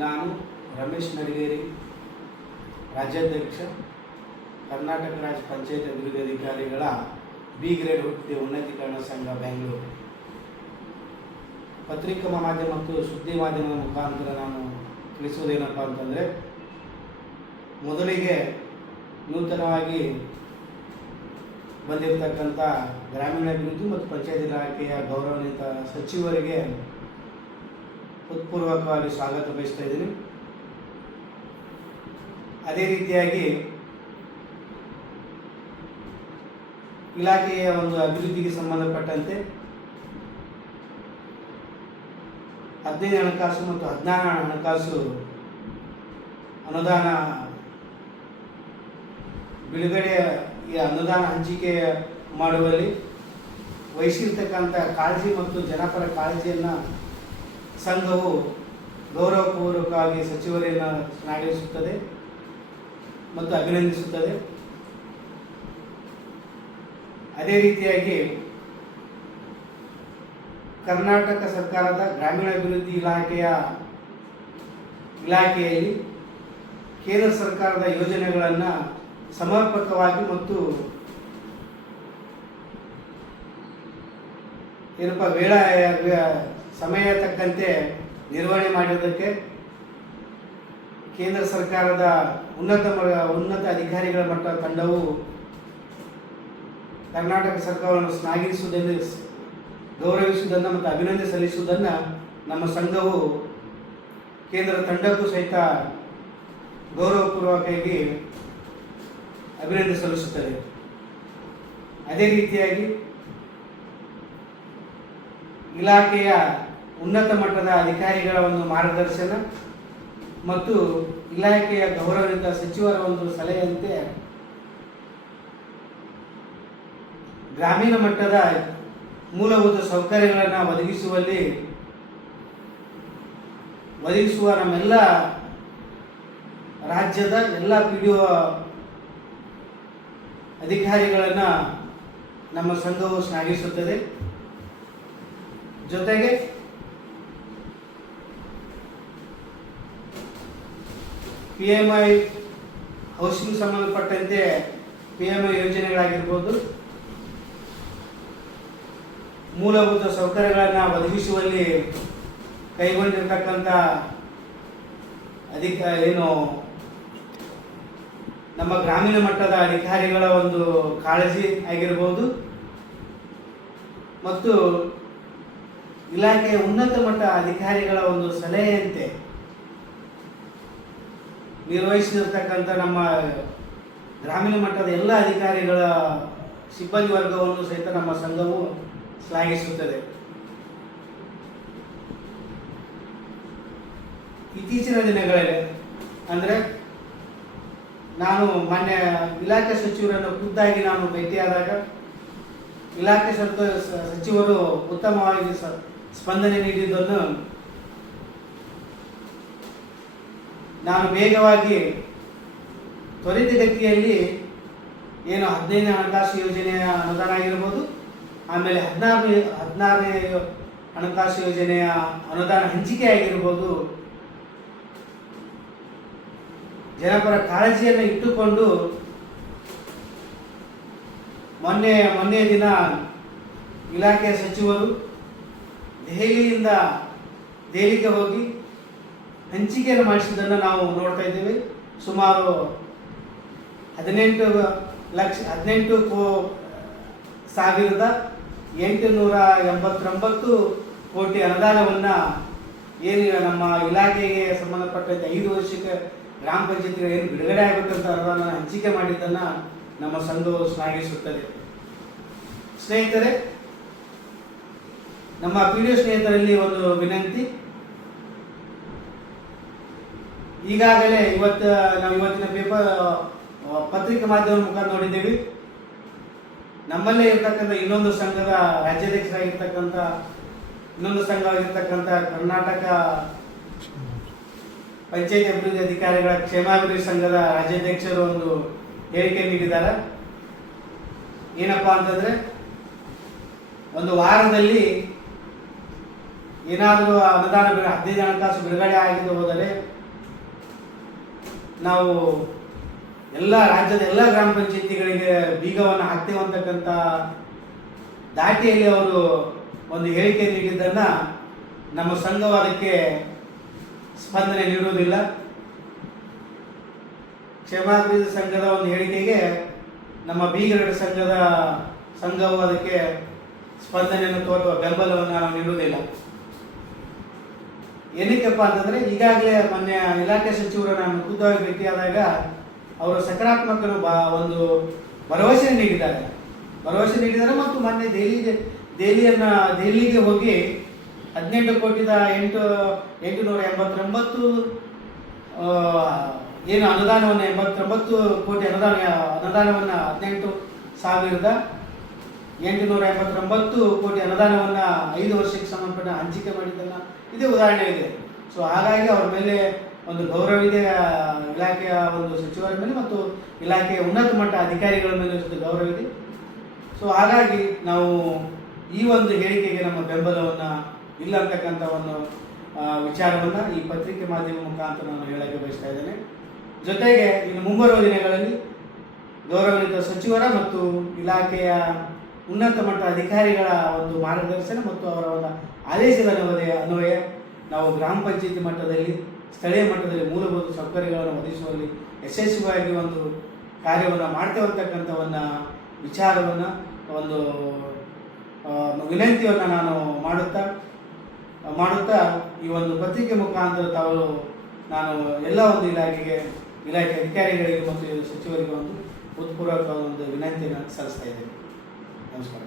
ನಾನು ರಮೇಶ್ ನಡಿಗೇರಿ, ರಾಜ್ಯಾಧ್ಯಕ್ಷ, ಕರ್ನಾಟಕ ರಾಜ್ಯ ಪಂಚಾಯತ್ ಅಭಿವೃದ್ಧಿ ಅಧಿಕಾರಿಗಳ ಬಿ ಗ್ರೇಡ್ ಹುದ್ದೆ ಉನ್ನತೀಕರಣ ಸಂಘ ಬೆಂಗಳೂರು. ಪತ್ರಿಕಾ ಮಾಧ್ಯಮ ಮತ್ತು ಸುದ್ದಿ ಮಾಧ್ಯಮದ ಮುಖಾಂತರ ನಾನು ತಿಳಿಸುವುದೇನಪ್ಪ ಅಂತಂದರೆ, ಮೊದಲಿಗೆ ನೂತನವಾಗಿ ಬಂದಿರತಕ್ಕಂಥ ಗ್ರಾಮೀಣಾಭಿವೃದ್ಧಿ ಮತ್ತು ಪಂಚಾಯತ್ ಇಲಾಖೆಯ ಗೌರವಾನ್ವಿತ ಸಚಿವರಿಗೆ ಹೃತ್ಪೂರ್ವಕವಾಗಿ ಸ್ವಾಗತ ಬಯಸ್ತಾ ಇದ್ದೀನಿ. ಅದೇ ರೀತಿಯಾಗಿ ಇಲಾಖೆಯ ಒಂದು ಅಭಿವೃದ್ಧಿಗೆ ಸಂಬಂಧಪಟ್ಟಂತೆ 15 ಹಣಕಾಸು ಮತ್ತು 16 ಹಣಕಾಸು ಅನುದಾನ ಬಿಡುಗಡೆ, ಈ ಅನುದಾನ ಹಂಚಿಕೆ ಮಾಡುವಲ್ಲಿ ವಹಿಸಿರ್ತಕ್ಕಂಥ ಕಾಳಜಿ ಮತ್ತು ಜನಪರ ಕಾಳಜಿಯನ್ನು ಸಂಘವು ಗೌರವಪೂರ್ವಕವಾಗಿ ಸಚಿವರನ್ನು ಶ್ಲಾಘಿಸುತ್ತದೆ ಮತ್ತು ಅಭಿನಂದಿಸುತ್ತದೆ. ಅದೇ ರೀತಿಯಾಗಿ ಕರ್ನಾಟಕ ಸರ್ಕಾರದ ಗ್ರಾಮೀಣಾಭಿವೃದ್ಧಿ ಇಲಾಖೆಯಲ್ಲಿ ಕೇಂದ್ರ ಸರ್ಕಾರದ ಯೋಜನೆಗಳನ್ನು ಸಮರ್ಪಕವಾಗಿ ಮತ್ತು ಸಮಯ ತಕ್ಕಂತೆ ನಿರ್ವಹಣೆ ಮಾಡಿರುವುದಕ್ಕೆ ಕೇಂದ್ರ ಸರ್ಕಾರದ ಉನ್ನತ ಅಧಿಕಾರಿಗಳ ಮಟ್ಟ ತಂಡವು ಕರ್ನಾಟಕ ಸರ್ಕಾರವನ್ನು ಶ್ಲಾಘಿಸುವುದನ್ನು, ಗೌರವಿಸುವುದನ್ನು ಮತ್ತು ಅಭಿನಂದನೆ ಸಲ್ಲಿಸುವುದನ್ನು ನಮ್ಮ ಸಂಘವು ಕೇಂದ್ರ ತಂಡಕ್ಕೂ ಸಹಿತ ಗೌರವಪೂರ್ವಕವಾಗಿ ಅಭಿನಂದನೆ ಸಲ್ಲಿಸುತ್ತದೆ. ಅದೇ ರೀತಿಯಾಗಿ ಇಲಾಖೆಯ ಉನ್ನತ ಮಟ್ಟದ ಅಧಿಕಾರಿಗಳ ಒಂದು ಮಾರ್ಗದರ್ಶನ ಮತ್ತು ಇಲಾಖೆಯ ಗೌರವಾನ್ವಿತ ಸಚಿವರ ಒಂದು ಸಲಹೆಯಂತೆ ಗ್ರಾಮೀಣ ಮಟ್ಟದ ಮೂಲಭೂತ ಸೌಕರ್ಯಗಳನ್ನು ಒದಗಿಸುವ ನಮ್ಮೆಲ್ಲ ರಾಜ್ಯದ ಎಲ್ಲ PDO ಅಧಿಕಾರಿಗಳನ್ನು ನಮ್ಮ ಸಂಘವು ಶ್ಲಾಘಿಸುತ್ತದೆ. ಜೊತೆಗೆ PMI ಹೌಸಿಂಗ್ ಸಂಬಂಧಪಟ್ಟಂತೆ PMI ಯೋಜನೆಗಳಾಗಿರ್ಬೋದು, ಮೂಲಭೂತ ಸೌಕರ್ಯಗಳನ್ನು ಒದಗಿಸುವಲ್ಲಿ ಕೈಗೊಂಡಿರ್ತಕ್ಕಂಥ ನಮ್ಮ ಗ್ರಾಮೀಣ ಮಟ್ಟದ ಅಧಿಕಾರಿಗಳ ಒಂದು ಕಾಳಜಿ ಆಗಿರ್ಬೋದು ಮತ್ತು ಇಲಾಖೆಯ ಉನ್ನತ ಮಟ್ಟ ಅಧಿಕಾರಿಗಳ ಒಂದು ಸಲಹೆಯಂತೆ ನಿರ್ವಹಿಸಿರ್ತಕ್ಕಂಥ ನಮ್ಮ ಗ್ರಾಮೀಣ ಮಟ್ಟದ ಎಲ್ಲ ಅಧಿಕಾರಿಗಳ ಸಿಬ್ಬಂದಿ ವರ್ಗವನ್ನು ಸಹಿತ ನಮ್ಮ ಸಂಘವು ಶ್ಲಾಘಿಸುತ್ತದೆ. ಇತ್ತೀಚಿನ ದಿನಗಳಲ್ಲಿ ಅಂದರೆ ನಾನು ಮಾನ್ಯ ಇಲಾಖೆ ಸಚಿವರನ್ನು ಖುದ್ದಾಗಿ ನಾನು ಭೇಟಿಯಾದಾಗ ಇಲಾಖೆ ಸಚಿವರು ಉತ್ತಮವಾಗಿ ಸ್ಪಂದನೆ ನೀಡಿದ್ದನ್ನು ನಾನು ವೇಗವಾಗಿ ತ್ವರಿತಗತಿಯಲ್ಲಿ 15 ಹಣಕಾಸು ಯೋಜನೆಯ ಅನುದಾನ ಆಗಿರ್ಬೋದು, ಆಮೇಲೆ 16ನೇ ಹಣಕಾಸು ಯೋಜನೆಯ ಅನುದಾನ ಹಂಚಿಕೆ ಆಗಿರ್ಬೋದು, ಜನಪರ ಕಾಳಜಿಯನ್ನು ಇಟ್ಟುಕೊಂಡು ಮೊನ್ನೆ ದಿನ ಇಲಾಖೆಯ ಸಚಿವರು ದೆಹಲಿಗೆ ಹೋಗಿ ಹಂಚಿಕೆಯನ್ನು ಮಾಡಿಸಿದ್ದನ್ನು ನಾವು ನೋಡ್ತಾ ಇದ್ದೇವೆ. ಸುಮಾರು 18,889 ಕೋಟಿ ಅನುದಾನವನ್ನು ನಮ್ಮ ಇಲಾಖೆಗೆ ಸಂಬಂಧಪಟ್ಟಂತೆ 5 ವರ್ಷಕ್ಕೆ ಗ್ರಾಮ ಪಂಚಾಯತ್ಗೆ ಏನು ಬಿಡುಗಡೆ ಆಗಬೇಕಂತ ಅನುದಾನ ಹಂಚಿಕೆ ಮಾಡಿದ್ದನ್ನು ನಮ್ಮ ಸಂಘವು ಶ್ಲಾಘಿಸುತ್ತದೆ. ಸ್ನೇಹಿತರೆ, ನಮ್ಮ PDO ಸ್ನೇಹಿತರಲ್ಲಿ ಒಂದು ವಿನಂತಿ. ಈಗಾಗಲೇ ನಾವು ಇವತ್ತಿನ ಪತ್ರಿಕಾ ಮಾಧ್ಯಮದ ಮುಖಾಂತರ ನೋಡಿದ್ದೇವೆ. ನಮ್ಮಲ್ಲೇ ಇರತಕ್ಕಂಥ ಇನ್ನೊಂದು ಸಂಘದ ರಾಜ್ಯಾಧ್ಯಕ್ಷರಾಗಿರ್ತಕ್ಕಂಥ ಇನ್ನೊಂದು ಸಂಘವಾಗಿರ್ತಕ್ಕಂಥ ಕರ್ನಾಟಕ ಪಂಚಾಯತ್ ಅಭಿವೃದ್ಧಿ ಅಧಿಕಾರಿಗಳ ಕ್ಷೇಮಾಭಿವೃದ್ಧಿ ಸಂಘದ ರಾಜ್ಯಾಧ್ಯಕ್ಷರು ಒಂದು ಹೇಳಿಕೆ ನೀಡಿದ್ದಾರೆ. ಏನಪ್ಪಾ ಅಂತಂದ್ರೆ, ಒಂದು ವಾರದಲ್ಲಿ ಏನಾದರೂ ಅನುದಾನ 15 ಹಣಕಾಸು ಬಿಡುಗಡೆ ಆಗಿದ್ದು ಹೋದರೆ ನಾವು ರಾಜ್ಯದ ಎಲ್ಲ ಗ್ರಾಮ ಪಂಚಾಯತಿಗಳಿಗೆ ಬೀಗವನ್ನು ಹಾಕ್ತೇವೆ ಅಂತಕ್ಕಂಥ ದಾಟಿಯಲ್ಲಿ ಅವರು ಒಂದು ಹೇಳಿಕೆ ನೀಡಿದ್ದನ್ನ ನಮ್ಮ ಸಂಘವು ಅದಕ್ಕೆ ಸ್ಪಂದನೆ ನೀಡುವುದಿಲ್ಲ. ಕ್ಷೇಮಾಭಿವೃದ್ಧಿ ಸಂಘದ ಒಂದು ಹೇಳಿಕೆಗೆ ನಮ್ಮ ಬೀಗರ ಸಂಘವು ಅದಕ್ಕೆ ಸ್ಪಂದನೆಯನ್ನು ತೋರುವ ಬೆಂಬಲವನ್ನು ನಾವು ನೀಡುವುದಿಲ್ಲ. ಏನಕ್ಕಪ್ಪ ಅಂತಂದ್ರೆ ಈಗಾಗಲೇ ಮೊನ್ನೆ ಇಲಾಖೆ ಸಚಿವರು ನಾನು ಖುದ್ದಾಗಿ ಭೇಟಿಯಾದಾಗ ಅವರು ಸಕಾರಾತ್ಮಕ ಒಂದು ಭರವಸೆ ನೀಡಿದ್ದಾರೆ ಮತ್ತು ಮೊನ್ನೆ ದೆಹಲಿಗೆ ಹೋಗಿ 18,889 ಏನು ಅನುದಾನವನ್ನು 89 ಕೋಟಿ ಅನುದಾನವನ್ನು 18,889 ಕೋಟಿ ಅನುದಾನವನ್ನು 5 ವರ್ಷಕ್ಕೆ ಸಂಬಂಧಪಟ್ಟ ಹಂಚಿಕೆ ಮಾಡಿದ್ದನ್ನ ಇದೇ ಉದಾಹರಣೆ ಇದೆ. ಸೊ ಹಾಗಾಗಿ ಅವರ ಮೇಲೆ ಒಂದು ಗೌರವ ಇದೆ, ಇಲಾಖೆಯ ಒಂದು ಸಚಿವರ ಮೇಲೆ ಮತ್ತು ಇಲಾಖೆಯ ಉನ್ನತ ಮಟ್ಟ ಅಧಿಕಾರಿಗಳ ಮೇಲೆ ಗೌರವ ಇದೆ. ಸೊ ಹಾಗಾಗಿ ನಾವು ಈ ಒಂದು ಹೇಳಿಕೆಗೆ ನಮ್ಮ ಬೆಂಬಲವನ್ನು ಇಲ್ಲ ಅಂತಕ್ಕಂಥ ಒಂದು ವಿಚಾರವನ್ನು ಈ ಪತ್ರಿಕೆ ಮಾಧ್ಯಮ ಮುಖಾಂತರ ನಾನು ಹೇಳಕ್ಕೆ ಬಯಸ್ತಾ ಇದ್ದೇನೆ. ಜೊತೆಗೆ ಇನ್ನು ಮುಂಬರುವ ದಿನಗಳಲ್ಲಿ ಗೌರವಾನ್ವಿತ ಸಚಿವರ ಮತ್ತು ಇಲಾಖೆಯ ಉನ್ನತ ಮಟ್ಟ ಅಧಿಕಾರಿಗಳ ಒಂದು ಮಾರ್ಗದರ್ಶನ ಮತ್ತು ಅವರ ಒಂದು ಆದೇಶದ ಅನ್ವಯ ನಾವು ಗ್ರಾಮ ಪಂಚಾಯತಿ ಮಟ್ಟದಲ್ಲಿ ಸ್ಥಳೀಯ ಮಟ್ಟದಲ್ಲಿ ಮೂಲಭೂತ ಸೌಕರ್ಯಗಳನ್ನು ಒದಗಿಸುವಲ್ಲಿ ಯಶಸ್ವಿಯಾಗಿ ಒಂದು ಕಾರ್ಯವನ್ನು ಮಾಡ್ತೇವೆ ಅಂತಕ್ಕಂಥ ವಿಚಾರವನ್ನು ಒಂದು ವಿನಂತಿಯನ್ನು ನಾನು ಮಾಡುತ್ತಾ ಈ ಒಂದು ಪತ್ರಿಕೆ ಮುಖಾಂತರ ನಾನು ಎಲ್ಲ ಒಂದು ಇಲಾಖೆ ಅಧಿಕಾರಿಗಳಿಗೆ ಮತ್ತು ಸಚಿವರಿಗೆ ಒಂದು ಹೃತ್ಪೂರ್ವಕ ಒಂದು ವಿನಂತಿಯನ್ನು ಸಲ್ಲಿಸ್ತಾ ಇದ್ದೇನೆ. ನಮಸ್ಕಾರ.